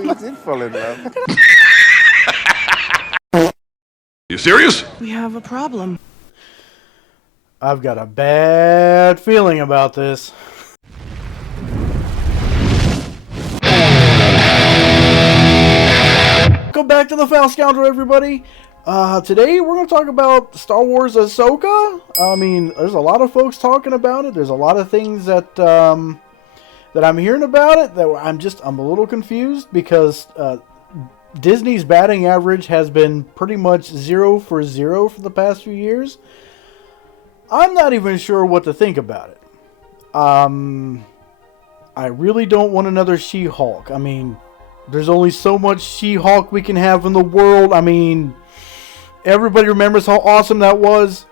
we did fall in love. You serious? We have a problem. I've got a bad feeling about this. Welcome back to the Foul Scoundrel, everybody. Today we're going to talk about Star Wars Ahsoka. I mean, there's a lot of folks talking about it. There's a lot of things that that I'm hearing about it that I'm a little confused because Disney's batting average has been pretty much 0 for 0 for the past few years. I'm not even sure what to think about it. I really don't want another She-Hulk. I mean, there's only so much She-Hulk we can have in the world. I mean, everybody remembers how awesome that was.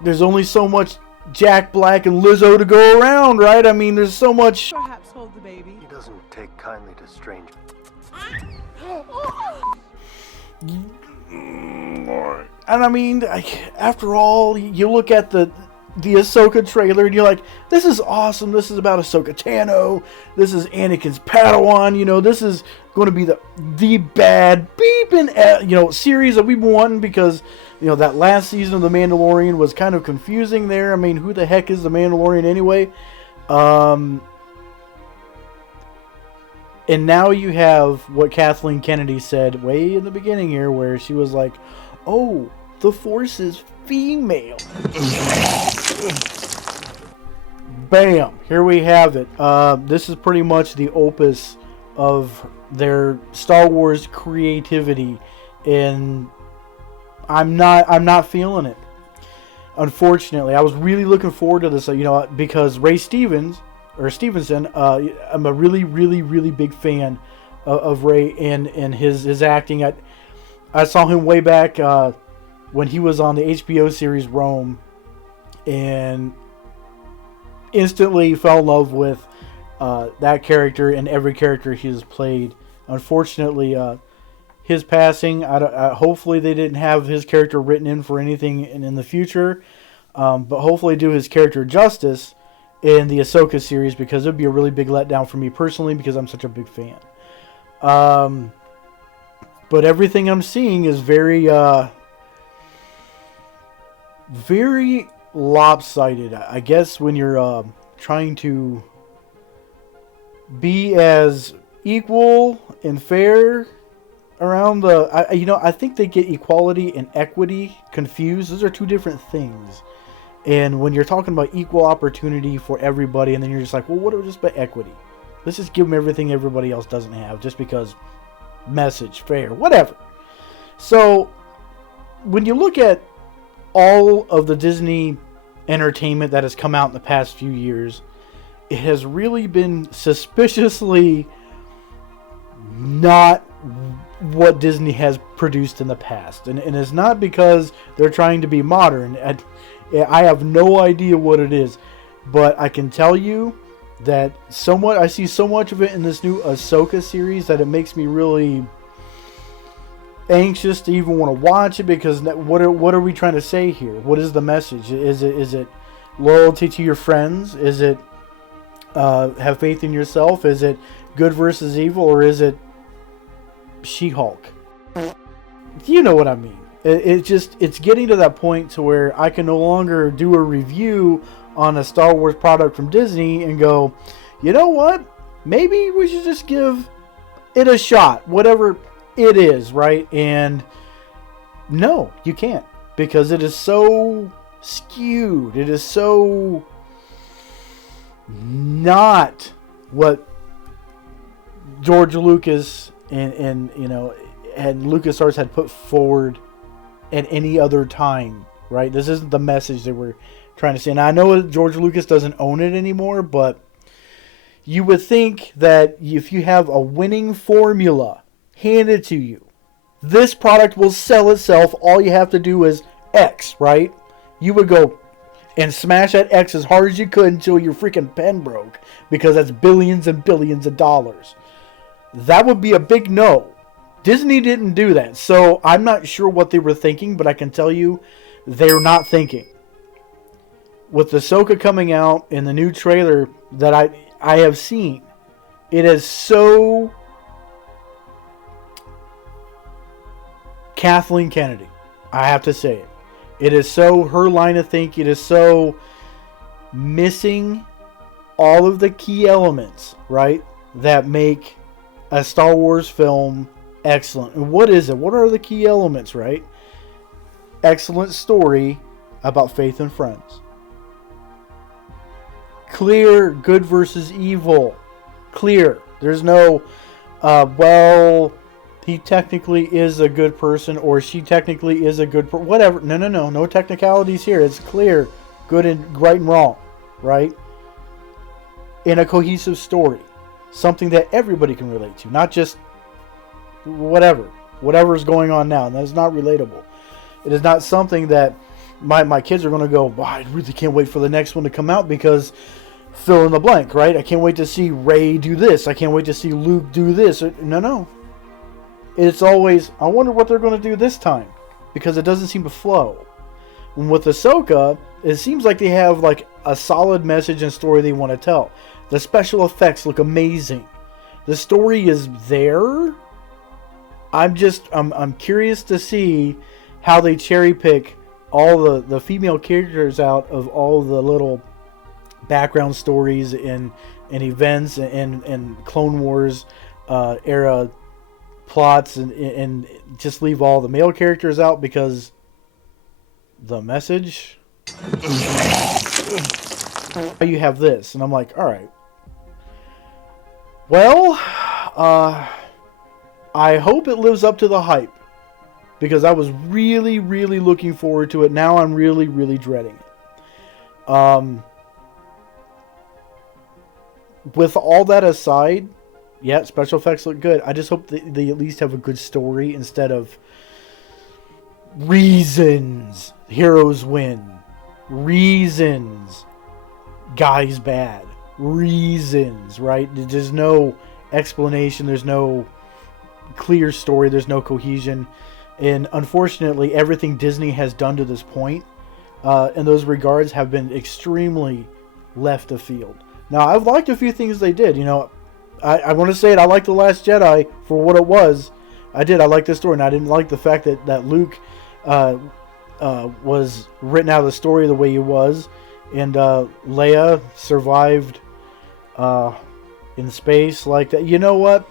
There's only so much Jack Black and Lizzo to go around, right? I mean, there's so much. Perhaps hold the baby. He doesn't take kindly to strangers. And I mean, after all, you look at the Ahsoka trailer and you're like, this is awesome. This is about Ahsoka Tano. This is Anakin's Padawan. You know, this is going to be the bad beeping, series that we've been wanting because, that last season of The Mandalorian was kind of confusing there. I mean, who the heck is The Mandalorian anyway? And now you have what Kathleen Kennedy said way in the beginning here, where she was like, oh, the Force is female. Bam! Here we have it. This is pretty much the opus of their Star Wars creativity, and I'm not feeling it. Unfortunately, I was really looking forward to this, because Ray Stevenson, I'm a really, really, really big fan of Ray and his acting. I saw him way back when he was on the HBO series Rome, and instantly fell in love with that character and every character he has played. Unfortunately, his passing, hopefully they didn't have his character written in for anything in the future, but hopefully do his character justice in the Ahsoka series, because it would be a really big letdown for me personally because I'm such a big fan. But everything I'm seeing is very lopsided. I guess when you're trying to be as equal and fair around I think they get equality and equity confused. Those are two different things. And when you're talking about equal opportunity for everybody, and then you're just like, well, what are just about equity? Let's just give them everything everybody else doesn't have, just because message, fair, whatever. So when you look at all of the Disney entertainment that has come out in the past few years, it has really been suspiciously not what Disney has produced in the past. And it's not because they're trying to be modern. I have no idea what it is, but I can tell you that I see so much of it in this new Ahsoka series that it makes me really anxious to even want to watch it, because what are we trying to say here? What is the message? Is it loyalty to your friends? Is it have faith in yourself? Is it good versus evil, or is it She-Hulk? You know what I mean. It's getting to that point to where I can no longer do a review on a Star Wars product from Disney and go, you know what? Maybe we should just give it a shot, whatever it is, right? And no, you can't, because it is so skewed. It is so not what George Lucas and LucasArts had put forward at any other time, right? This isn't the message that we're trying to say. And I know George Lucas doesn't own it anymore, but you would think that if you have a winning formula handed to you, this product will sell itself. All you have to do is X, right? You would go and smash that X as hard as you could until your freaking pen broke, because that's billions and billions of dollars. That would be a big no. Disney didn't do that, so I'm not sure what they were thinking, but I can tell you they're not thinking. With Ahsoka coming out in the new trailer that I have seen, it is so Kathleen Kennedy. I have to say it. It is so her line of thinking. It is so missing all of the key elements, right, that make a Star Wars film excellent. And what is it? What are the key elements, right? Excellent story about faith and friends. Clear good versus evil. Clear. There's no, well, he technically is a good person or she technically is a good person. Whatever. No. No technicalities here. It's clear. Good and right and wrong. Right? In a cohesive story. Something that everybody can relate to. Not just whatever's going on now. And that is not relatable. It is not something that my kids are going to go, well, I really can't wait for the next one to come out because fill in the blank, right? I can't wait to see Rey do this. I can't wait to see Luke do this. No. It's always, I wonder what they're going to do this time because it doesn't seem to flow. And with Ahsoka, it seems like they have like a solid message and story they want to tell. The special effects look amazing. The story is there. I'm curious to see how they cherry pick all the female characters out of all the little background stories and events and Clone Wars era plots and just leave all the male characters out because the message. You have this, and I'm like, all right. Well, I hope it lives up to the hype because I was really, really looking forward to it. Now I'm really, really dreading it. With all that aside, yeah, special effects look good. I just hope they at least have a good story instead of reasons heroes win, reasons guys bad, reasons, right? There's no explanation. There's no clear story. There's no cohesion. And unfortunately, everything Disney has done to this point in those regards have been extremely left of field. Now, I've liked a few things they did. You know, I want to say it. I liked The Last Jedi for what it was. I did. I liked the story. And I didn't like the fact that Luke was written out of the story the way he was. And Leia survived in space like that. You know what?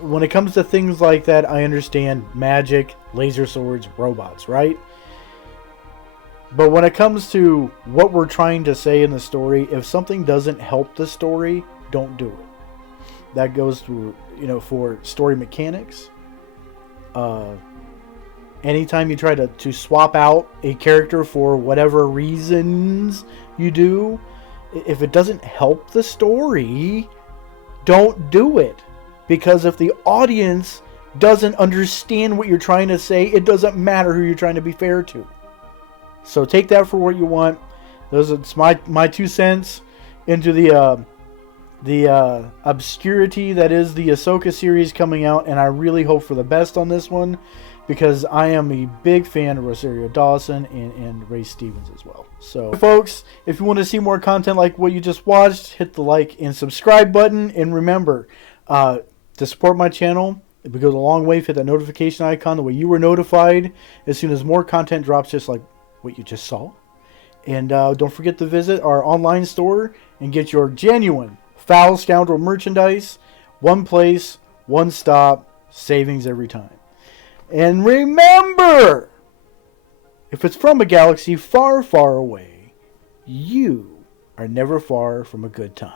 When it comes to things like that, I understand magic, laser swords, robots, right? But when it comes to what we're trying to say in the story, if something doesn't help the story, don't do it. That goes through, for story mechanics. Anytime you try to swap out a character for whatever reasons you do, if it doesn't help the story, don't do it. Because if the audience doesn't understand what you're trying to say, it doesn't matter who you're trying to be fair to. So take that for what you want. It's my 2 cents into the obscurity that is the Ahsoka series coming out, and I really hope for the best on this one because I am a big fan of Rosario Dawson and Ray Stevens as well. So, folks, if you want to see more content like what you just watched, hit the like and subscribe button, and remember, to support my channel, it goes a long way. Hit that notification icon the way you were notified as soon as more content drops, just like what you just saw. And don't forget to visit our online store and get your genuine Foul Scoundrel merchandise. One place, one stop, savings every time. And remember, if it's from a galaxy far, far away, you are never far from a good time.